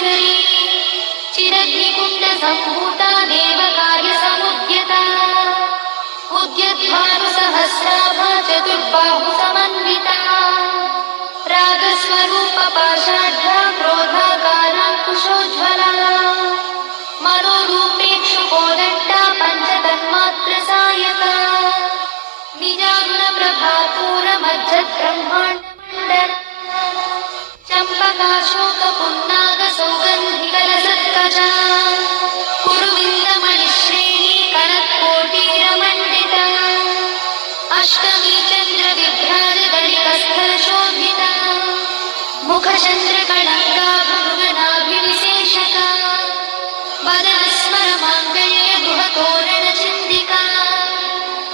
चामुण्डेश्वरी चिरग्निकुण्डसम्भूता देवकार्यसमुद्यता उद्यद्भानुसहस्राभा चतुर्बाहुसमन्विता रागस्वरूपपाषाढ्या क्रोधाकाराङ्कुशोज्ज्वला मनोरूपेक्षुकोदण्डा पञ्चतन्मात्रसायका निजागुणप्रभापूरमज्जद्ब्रह्माण्डमण्डला चम्पकाशोकपुन्नागसौगन्धिकलसत्कजा कुरुविन्दमणिश्रेणी कनत्कोटीरमण्डिता अष्टमी चन्द्रविभ्राजदलिकस्थलशोभिता मुखचन्द्रकणङ्गा भृगुगणाभिविशेषका वदनस्मरमाङ्गल्यगुहतोरणचिन्दिका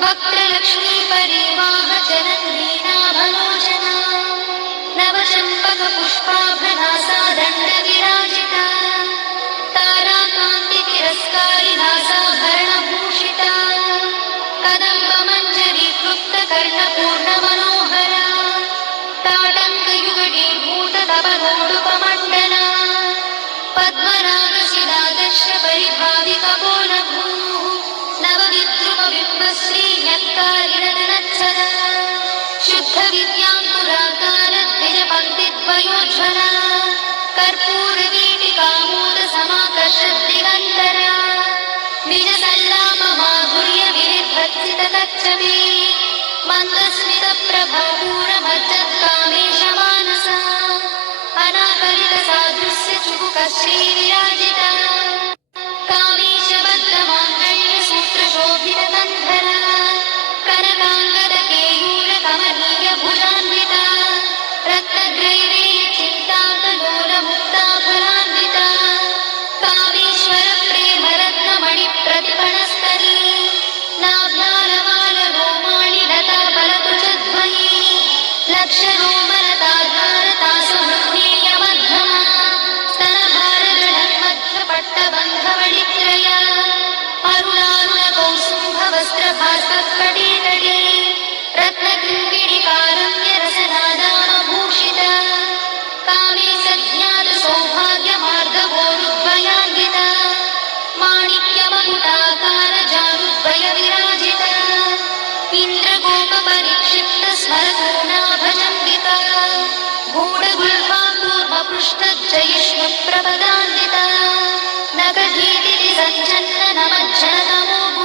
वक्त्रलक्ष्मीपरिवाहचनन्दीनाभलोचना नवचम्पकपुष्पाभ्रनासा दण्डविराजिता ताराकान्तितिरस्कारिनासाभरणभूषिता कदम्बमञ्जरीकृप्तकर्णपूर्णमनोहरा ताटङ्कयुगडीभूततपनोडुपमण्डला पद्मनागशिलादर्शपरिभाविकपोलभूः नवविद्रुमबिम्बश्रीन्यक्कारिरदनत्सदा शुद्धविद्याङ्कुराकारद्विजपङ्क्तिद्वयोज्ज्वला कर्पूरवीटिकामोदसमाकर्षद्दिगन्तरा निजसल्लापमाधुर्यविनिर्भर्त्सिततच्चमे मन्दस्मितप्रभापूरमज्जत्कामेशमानसा अनाकलितसादृश्यचुबुकश्रीविराजिता कामेशबद्धमाङ्गल्यसूत्रशोभितकन्धरा कनकाङ्गदकेयूरकमनीयभुजान्विता रत्नग्रैवेयचिन्ताकलोलमुक्ताफलान्विता कामेश्वरप्रेमरत्नमणिप्रतिपणस्तरी नाभ्यारवालरोमाणिलताफलकुचध्वनी लक्षरोमलताधारतासुहृद्वीर्यमध्यमा स्तनभारगणन्मध्यपट्टबन्धवडित्रया अरुणारुणकौसुम्भवस्त्रभास्तत्कटीतटी रत्नकिङ्किणिकारम्यरसनादामभूषिता कामे सज्ञातसौभाग्यमार्गवोरुद्वयान्विता माणिक्यमकुटाकारजानुद्वयविराजिता इन्द्रगोपपरिक्षिप्तस्मरपूर्णाभजम्बिका गूढगुल्फापूर्वपृष्ठज्जयिष्णुप्रपदान्विता नखधीतिरिसञ्चन्ननमज्जनतमो